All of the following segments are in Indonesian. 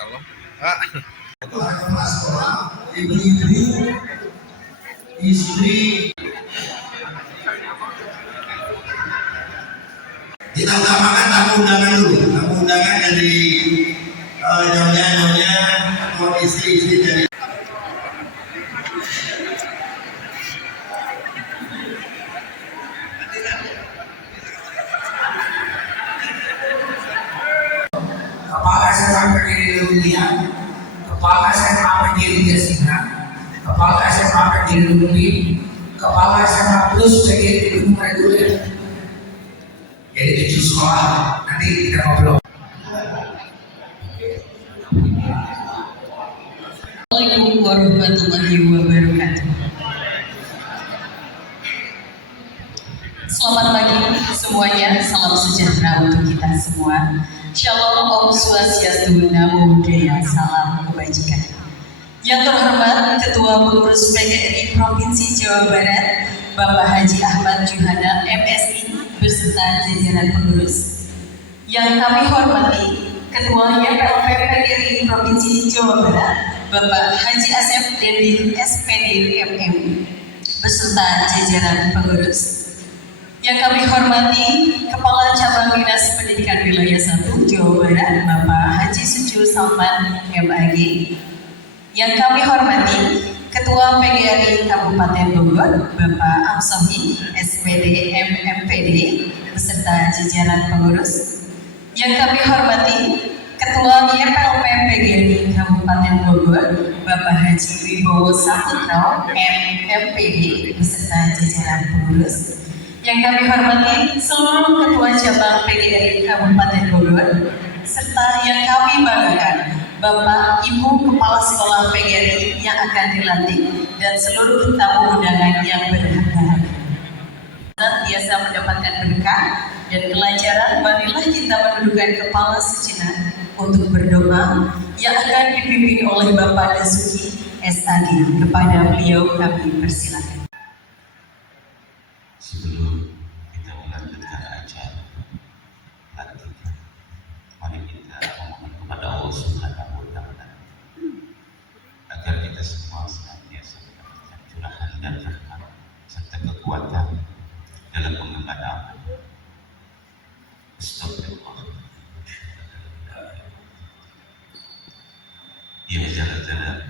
Allah. Ah. Kepala sekolah, ibu-ibu, istri. Kita utamakan tamu undangan dulu. Tamu undangan dari nyonya-nyonya atau istri-istri dari Kepala SMA Kediri Lulian, Kepala SMA Kediri Jasina, Kepala SMA Kediri Lumbi, Kepala SMA Plus Kediri Gunung Reguler. Jadi 7 sekolah, nanti kita ngobrol. Assalamualaikum warahmatullahi wabarakatuh. Selamat pagi semuanya, salam sejahtera untuk kita semua. Shalom, Om Swastiastu, Namo Buddhaya, salam kebajikan. Yang terhormat Ketua Pengurus PGRI Provinsi Jawa Barat, Bapak Haji Ahmad Juhana, MSI, beserta jajaran pengurus. Yang kami hormati Ketua YPLP PGRI Provinsi Jawa Barat, Bapak Haji Asep Dendi SPD MM, beserta jajaran pengurus. Yang kami hormati Kepala Cabang Dinas Pendidikan Wilayah 1 Jawa Barat, Bapak Haji Sucu Salman MAG. Yang kami hormati Ketua PGRI Kabupaten Bogor, Bapak Amsohi SPD MMPD, beserta jajaran pengurus. Yang kami hormati Ketua YPLP PGRI Kabupaten Bogor, Bapak Haji Wibowo Saputro MMPD, beserta jajaran pengurus. Yang kami hormati seluruh ketua cabang PGRI Kabupaten Bogor, serta yang kami banggakan Bapak Ibu Kepala Sekolah PGRI yang akan dilantik dan seluruh tamu undangan yang berbahagia. Biasa mendapatkan berkah dan pelajaran, marilah kita menundukkan kepala sejenak untuk berdoa yang akan dipimpin oleh Bapak Dasuki SAG. Kepada beliau kami persilakan. Sebelum kita melanjutkan acara lantikan, mari kita memohon kepada Allah Subhanahu wa Ta'ala agar kita semua senantiasa mendapatkan curahan dan rahmat serta kekuatan dalam mengemban amal. Astagfirullah. Ya Jalal Jalal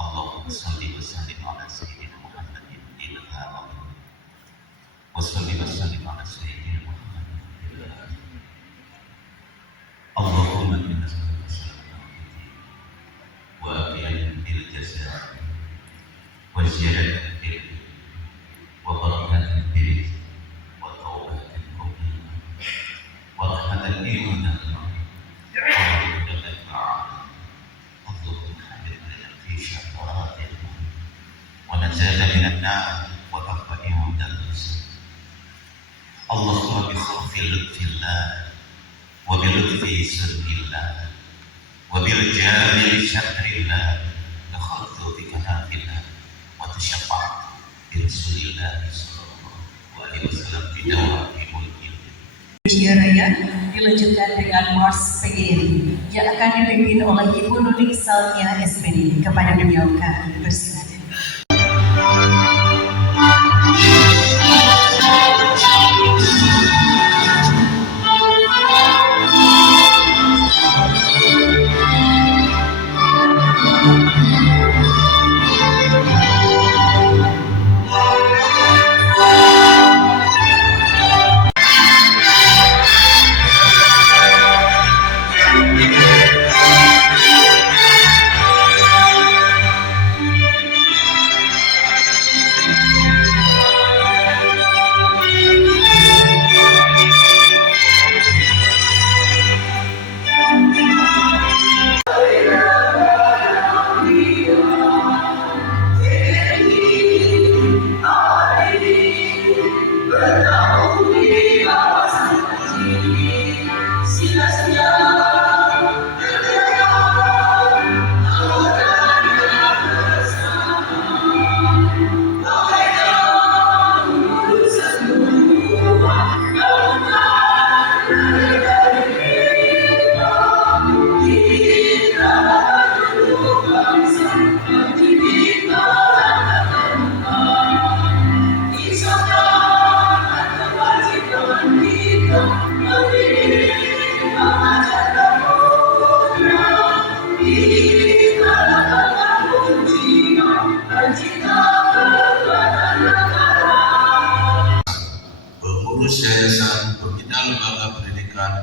Allahumma shalli wa sallim ala sayyidina Muhammadin il-Haramin. Wassalli wassallim ala sayyidina Muhammad. Allahumma inna sallallahu wa afiyan bil jazaa wa ziyadatan bil wa barakatan bil wa tawbatan qabul wa rahmatan iman Allahumma habibna fi syafaratina wa najata minan nar wa taqaddima dal Allahumma bi khawfi lutfillah wa bi lutfi sirrillah wa bi rijali syakrillah dakhaltu bi kanafillah wa tashaffa'tu bi rasulillah sallallahu alaihi wasallam bi dawati mulki. Indonesia Raya dilanjutkan dengan Mars PGRI yang akan dipimpin oleh Ibu Nunik Salmia SPD. Kepada beliau kami persilakan.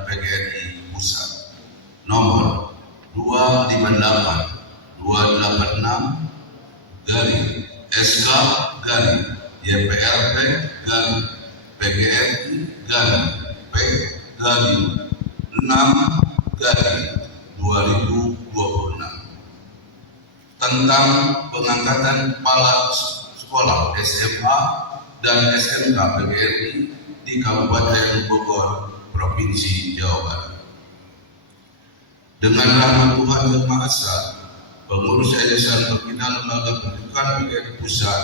PGRI Pusat nomor 258-286 garing SK garing YPLP garing PGRI garing P garing 6 garing 2026 tentang pengangkatan kepala sekolah SMA dan SMK PGRI di Kabupaten Bogor, Provinsi Jawa Barat. Dengan rahmat Tuhan Yang Maha Esa, pengurus Yayasan Pembina Lembaga Pendidikan PGRI Pusat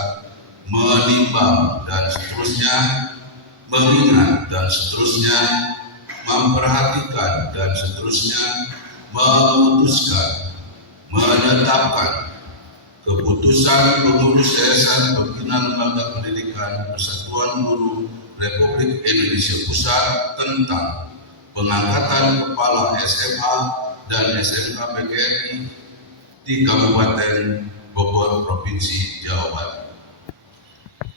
menimbang dan seterusnya, mengingat dan seterusnya, memperhatikan dan seterusnya, memutuskan, menetapkan keputusan pengurus Yayasan Pembina Lembaga Pendidikan Persatuan Guru Republik Indonesia Pusat tentang pengangkatan kepala SMA dan SMK PGRI di Kabupaten Bogor, Provinsi Jawa Barat.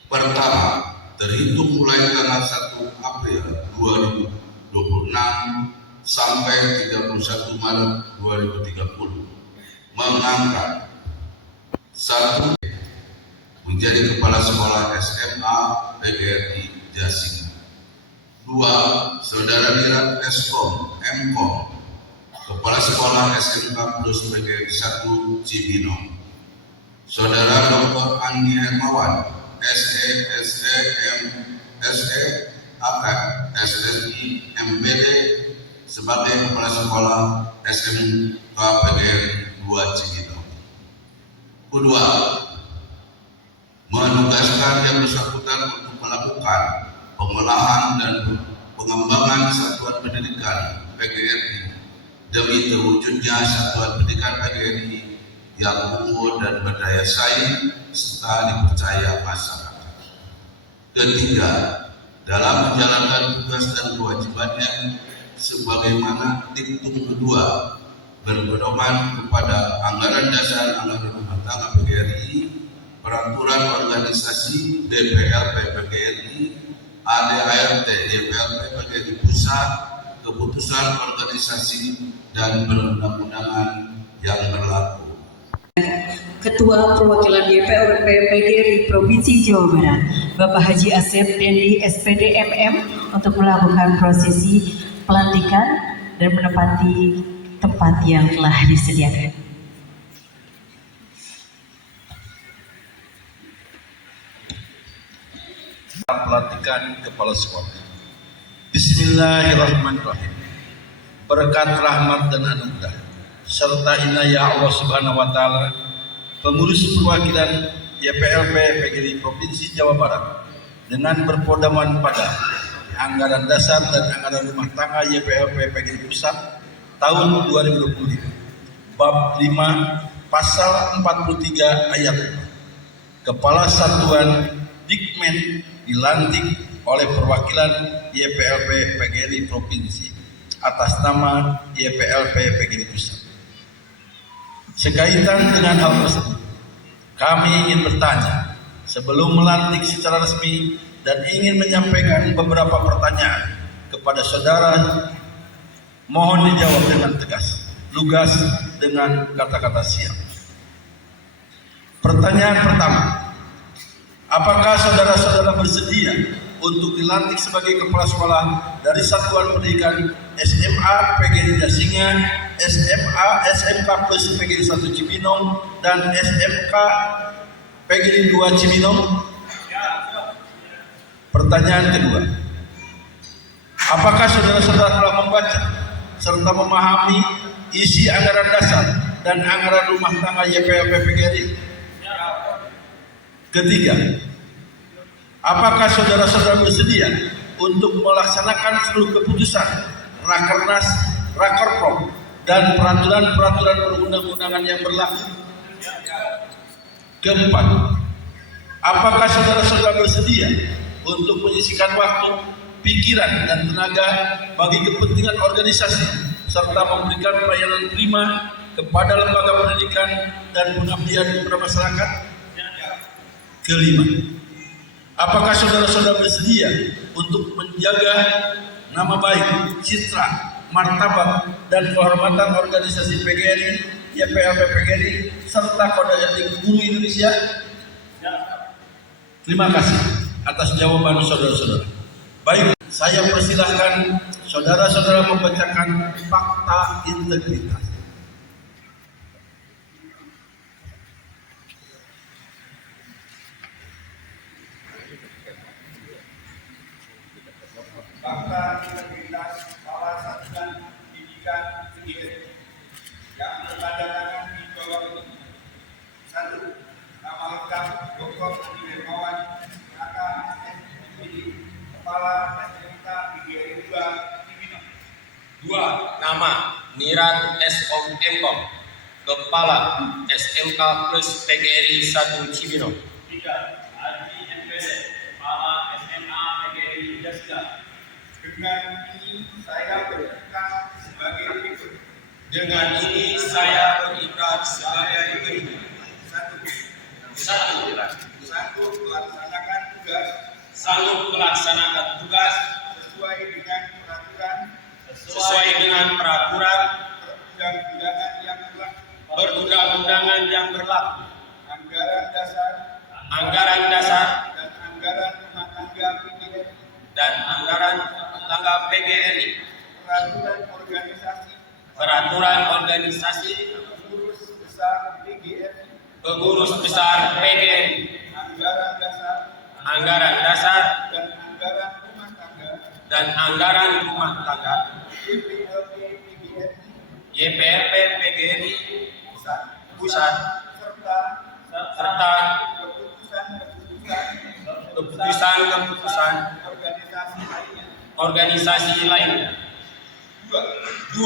Pertama, terhitung mulai tanggal 1 April 2026 sampai 31 Maret 2030 mengangkat 1. Menjadi kepala sekolah SMA PGRI Jasinga. 2. Saudara Dirat Eskom Mkom kepala sekolah SMK Plus PGRI 1 Cibinong. Saudara Dr. Andi Hermawan SSI MPD sebagai kepala sekolah SMK PGRI 2 Cibinong. Kedua, menugaskan yang bersangkutan untuk melakukan pengolahan dan pengembangan satuan pendidikan PGRI demi terwujudnya satuan pendidikan PGRI yang unggul dan berdaya saing serta dipercaya masyarakat. Ketiga, dalam menjalankan tugas dan kewajibannya sebagaimana diktum kedua berpedoman kepada anggaran dasar anggaran rumah tangga PGRI, peraturan organisasi DPLP PGRI, ADART DPLP PGRI Pusat, keputusan organisasi dan perundang-undangan yang berlaku. Ketua Perwakilan YPLP PGRI Provinsi Jawa Barat, Bapak Haji Asep Dendi SPD MM untuk melakukan prosesi pelantikan dan menempati tempat yang telah disediakan. Pelantikan kepala sekolah. Bismillahirrahmanirrahim. Berkat rahmat dan anugerah serta inayah Allah Subhanahu wa taala, pengurus perwakilan YPLP PGRI Provinsi Jawa Barat dengan berpedoman pada anggaran dasar dan anggaran rumah tangga YPLP PGRI Pusat tahun 2025 bab 5 pasal 43 ayat 5. Kepala Satuan Dikmen dilantik oleh perwakilan YPLP PGRI Provinsi atas nama YPLP PGRI Pusat. Sekaitan dengan hal tersebut, kami ingin bertanya sebelum melantik secara resmi dan ingin menyampaikan beberapa pertanyaan kepada saudara. Mohon dijawab dengan tegas, lugas, dengan kata-kata siap. Pertanyaan pertama, apakah saudara-saudara bersedia untuk dilantik sebagai kepala sekolah dari Satuan Pendidikan SMA PGRI Jasinga, SMA SMK Plus PGRI 1 Cibinong, dan SMK PGRI 2 Cibinong? Pertanyaan kedua, apakah saudara-saudara telah membaca serta memahami isi anggaran dasar dan anggaran rumah tangga YPLP PGRI? Ketiga, apakah saudara-saudara bersedia untuk melaksanakan seluruh keputusan Rakernas, Rakorpro, dan peraturan-peraturan perundang-undangan yang berlaku? Keempat, apakah saudara-saudara bersedia untuk menyisihkan waktu, pikiran, dan tenaga bagi kepentingan organisasi serta memberikan pelayanan prima kepada lembaga pendidikan dan pengabdian kepada masyarakat? Kelima, apakah saudara-saudara bersedia untuk menjaga nama baik, citra, martabat, dan kehormatan organisasi PGRI, YPLP PGRI, serta kode etik guru Indonesia? Terima kasih atas jawaban saudara-saudara. Baik, saya persilahkan saudara-saudara membacakan fakta integritas. Fakta integritas Kepala Satuan Pendidikan PGRI yang bertandatangan di bawah ini. 1. Nama lengkap Dr. Andi Hermawan, SMPD, Kepala SMK PGRI 2 Cibinong. 2. Nama Niran S. Om Engkong, Kepala SMK Plus PGRI 1 Cibinong. 3. Haji MPD, Kepala SMA PGRI Jasda. Dengan ini saya berikrar sebagai berikut. Dengan ini saya berikrar sebagai berikut. 1. 1. Sanggup melaksanakan tugas Sanggup melaksanakan tugas sesuai dengan peraturan perundang-undangan yang berlaku, anggaran dasar dan anggaran rumah tangga PGRI, peraturan organisasi pengurus besar PGRI, anggaran dasar dan anggaran rumah tangga YPLP PGRI pusat serta keputusan organisasi lainnya. 2.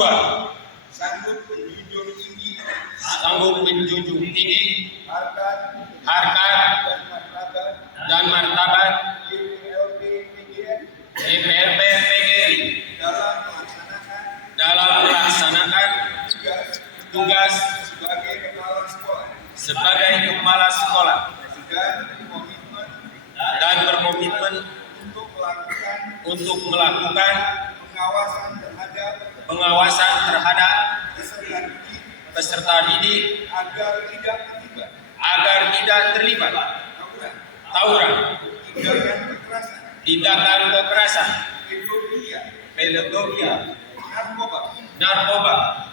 sanggup menjunjung tinggi harkat harkat dan martabat YPLP PGRI dalam melaksanakan tugas sebagai kepala sekolah dan berkomitmen untuk melakukan pengawasan terhadap peserta didik agar tidak terlibat tawuran, tindakan kekerasan, pedofilia, narkoba,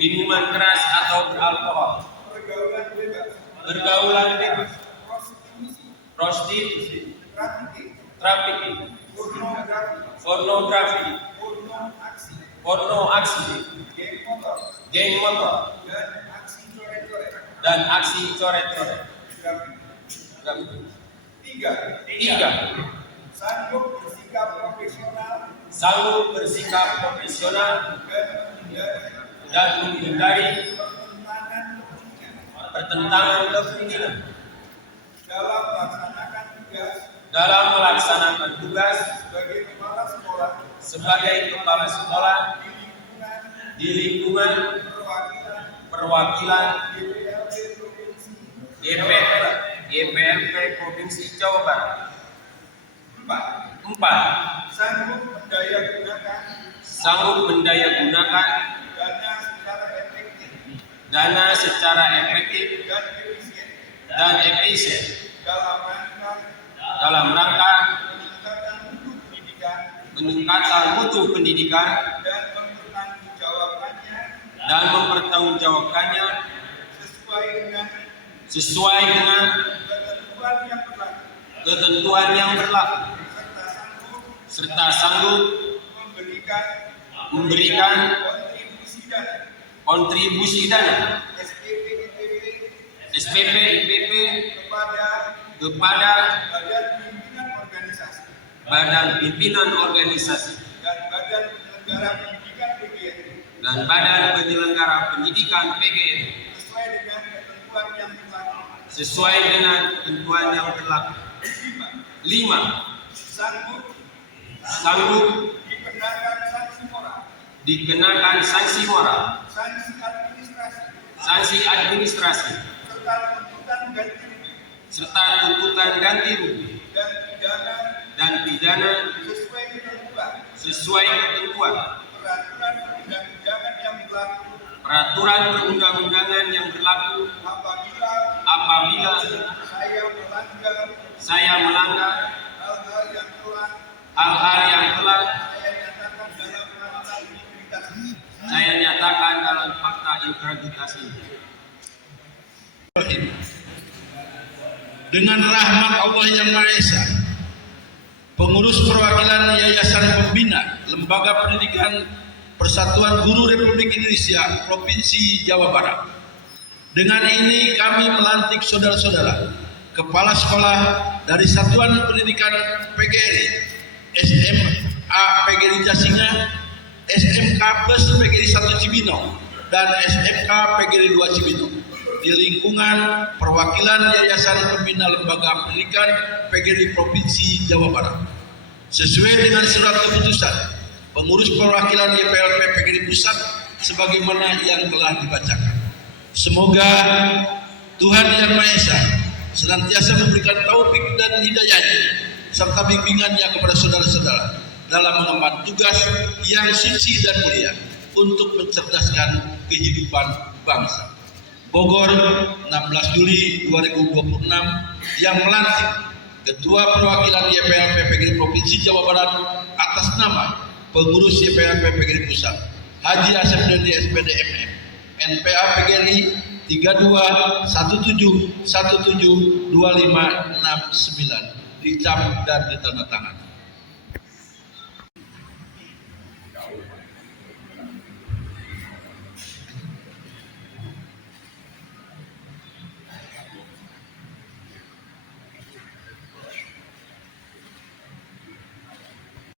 minuman keras atau beralkohol, pergaulan bebas, prostitusi, trafficking, pornografi, porno aksi, geng motor, dan aksi coret-coret. 3. Sanggup bersikap profesional dan menghindari pertentangan kepentingan dalam melaksanakan tugas sebagai kepala sekolah di lingkungan perwakilan YPLP Provinsi Jawa Barat. 4. Sanggup mendayagunakan dana secara efektif dan efisien dalam rangka meningkatkan mutu pendidikan dan mempertanggungjawabkannya sesuai dengan ketentuan yang berlaku, serta sanggup memberikan kontribusi dana SPP IPP kepada badan pimpinan organisasi dan badan penyelenggara pendidikan PGRI sesuai dengan ketentuan yang berlaku. 5. Sanggup dikenakan sanksi moral, sanksi administrasi, serta tuntutan ganti rugi dan pidana sesuai ketentuan peraturan perundang-undangan yang berlaku apabila saya melanggar hal-hal yang telah saya nyatakan dalam fakta integritas ini. Dengan rahmat Allah yang Maha Esa, pengurus perwakilan Yayasan Pembina Lembaga Pendidikan Persatuan Guru Republik Indonesia Provinsi Jawa Barat. Dengan ini kami melantik saudara-saudara kepala sekolah dari Satuan Pendidikan PGRI, SMA PGRI Jasinga, SMK Plus PGRI 1 Cibinong, dan SMK PGRI 2 Cibinong di lingkungan perwakilan Yayasan Pembina Lembaga Pendidikan PGRI Provinsi Jawa Barat. Sesuai dengan surat keputusan pengurus perwakilan YPLP PGRI Pusat sebagaimana yang telah dibacakan. Semoga Tuhan Yang Maha Esa senantiasa memberikan taufik dan hidayahnya serta bimbingannya kepada saudara-saudara dalam mengemban tugas yang suci dan mulia untuk mencerdaskan kehidupan bangsa. Bogor, 16 Juli 2026, yang melantik Ketua Perwakilan YPLP PGRI Provinsi Jawa Barat atas nama Pengurus YPLP PGRI Pusat, Haji Asep Dendi SPD MM, NPA PGRI 3217172569, dicap dan ditandatangan.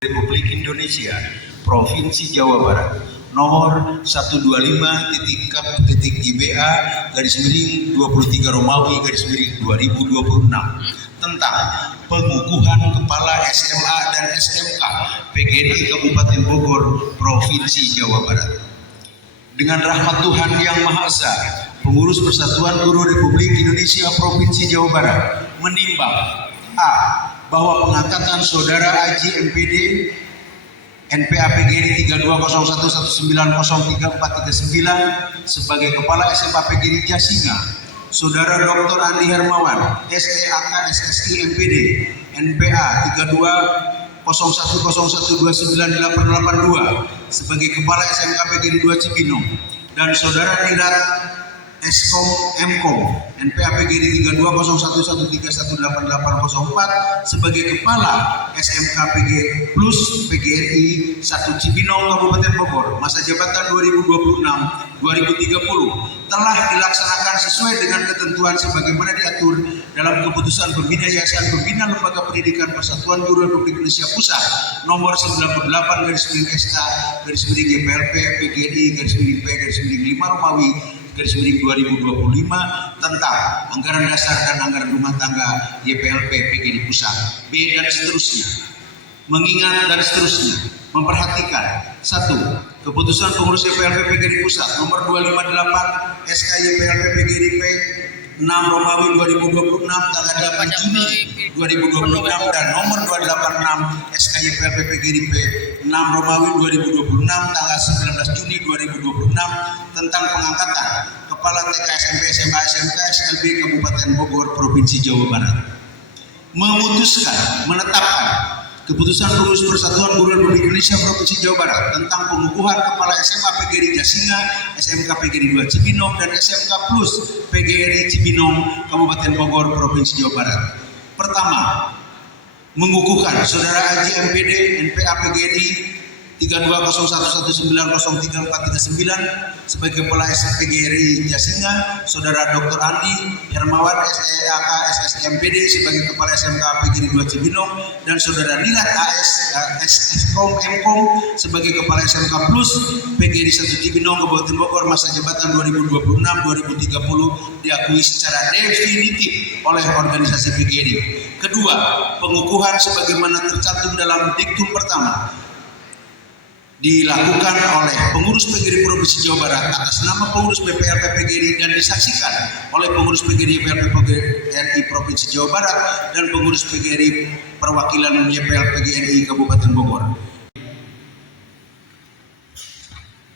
Republik Indonesia Provinsi Jawa Barat nomor 125.kap.IBA/23 Romawi /2026 tentang pengukuhan kepala SMA dan SMK PGRI Kabupaten Bogor Provinsi Jawa Barat. Dengan rahmat Tuhan Yang Maha Esa, pengurus Persatuan Guru Republik Indonesia Provinsi Jawa Barat menimbang A. bahwa pengangkatan Saudara Aji MPD NPA PGRI 3201190339 sebagai Kepala SMA PGRI Jasinga, Saudara Dr. Andi Hermawan SEAK SSI MPD NPA 320101298882 sebagai Kepala SMK PGRI 2 Cibinong, dan Saudara Nirat Eskom Mkom NPA PGRI 320113188804 sebagai Kepala SMK Plus PGRI 1 Cibinong Kabupaten Bogor masa jabatan 2026-2030 telah dilaksanakan sesuai dengan ketentuan sebagaimana diatur dalam keputusan Pembina Yayasan Pembina Lembaga Pendidikan Persatuan Guru Republik Indonesia Pusat nomor 98/GPLP PGRI /P/5 Romawi /2025 tentang anggaran dasar dan anggaran rumah tangga YPLP PGRI Pusat B dan seterusnya. Mengingat dan seterusnya, memperhatikan 1. Keputusan pengurus YPLP PGRI Pusat nomor 258 SK YPLP PGRI P 6 Romawi 2026 tanggal 8 Juni 2026 dan nomor 286 SK YPLP PGRI P 6 Romawi 2026 tanggal 19 Juni 2026 tentang pengangkatan Kepala TK SMP SMA SMK SLB Kabupaten Bogor Provinsi Jawa Barat. Memutuskan menetapkan Keputusan Pengurus Persatuan Guru Republik Indonesia Provinsi Jawa Barat tentang pengukuhan Kepala SMA PGRI Jasinga, SMK PGRI 2 Cibinong, dan SMK Plus PGRI Cibinong, Kabupaten Bogor, Provinsi Jawa Barat. Pertama, mengukuhkan Saudara Aji MPD NPA PGRI 3201190339 sebagai Kepala PGRI Jasinga, Saudara Dr. Andi Hermawan SEAK SSI MPD sebagai Kepala SMK PGRI 2 Cibinong, dan Saudara Nilat Eskom Mkom sebagai Kepala SMK Plus PGRI 1 Cibinong Kabupaten Bogor masa jabatan 2026-2030 diakui secara definitif oleh organisasi PGRI. Kedua, pengukuhan sebagaimana tercantum dalam diktum pertama dilakukan oleh pengurus PGRI Provinsi Jawa Barat atas nama pengurus BPLP PGRI dan disaksikan oleh pengurus PGRI PGRI Provinsi Jawa Barat dan pengurus PGRI perwakilan YPL PGRI Kabupaten Bogor.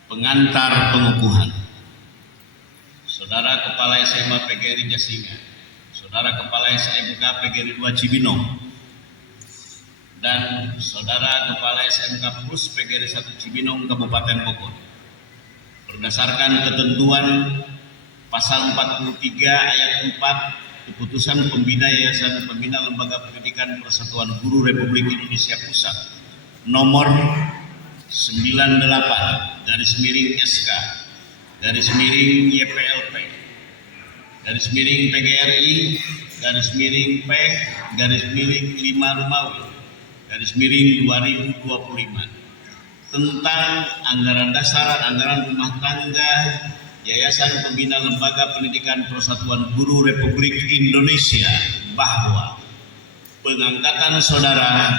pengantar pengukuhan, Saudara Kepala SMA PGRI Jasinga, Saudara Kepala SMK PGRI 2 Cibinong, dan Saudara Kepala SMK Plus PGRI 1 Cibinong Kabupaten Bogor. Berdasarkan ketentuan Pasal 43 Ayat 4 Keputusan Pembina Yayasan Pembina Lembaga Pendidikan Persatuan Guru Republik Indonesia Pusat nomor 98-PGRI-P-5 tentang anggaran dasar, anggaran rumah tangga Yayasan Pembina Lembaga Pendidikan Persatuan Guru Republik Indonesia, bahwa pengangkatan saudara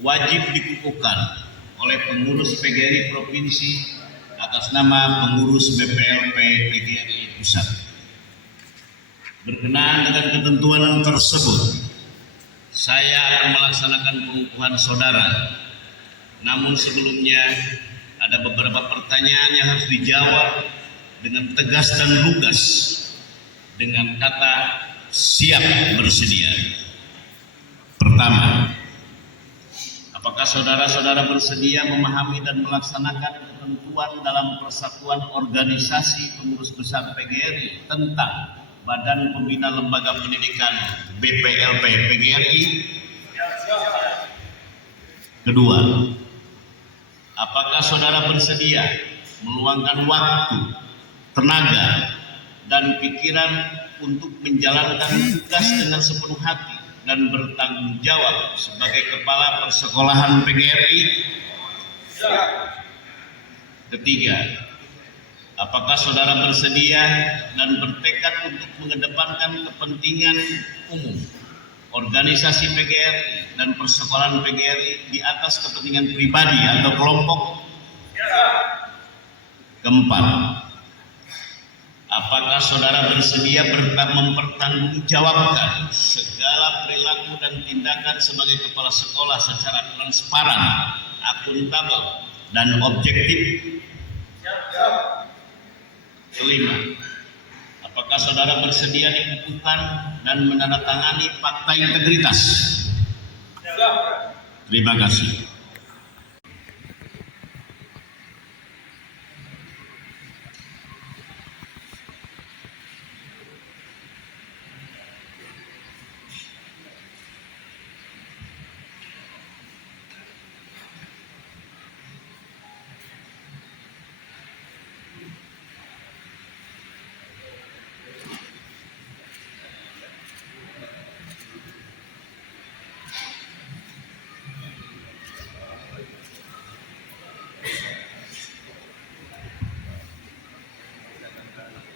wajib dikukuhkan oleh pengurus PGRI Provinsi atas nama pengurus BPLP PGRI Pusat. Berkenaan dengan ketentuan tersebut, saya akan melaksanakan pengukuhan saudara. Namun sebelumnya ada beberapa pertanyaan yang harus dijawab dengan tegas dan lugas dengan kata siap bersedia. Pertama, apakah saudara-saudara bersedia memahami dan melaksanakan ketentuan dalam Persatuan Organisasi Pengurus Besar PGRI tentang Badan Pembina Lembaga Pendidikan BPLP PGRI? Kedua, apakah saudara bersedia meluangkan waktu, tenaga, dan pikiran untuk menjalankan tugas dengan sepenuh hati dan bertanggung jawab sebagai kepala persekolahan PGRI? Ketiga, apakah saudara bersedia dan bertekad untuk mengedepankan kepentingan umum organisasi PGRI dan persekolahan PGRI di atas kepentingan pribadi atau kelompok? Keempat, apakah saudara bersedia mempertanggungjawabkan segala perilaku dan tindakan sebagai kepala sekolah secara transparan, akuntabel, dan objektif? Kelima, apakah saudara bersedia dikukuhkan dan menandatangani fakta integritas? Terima kasih.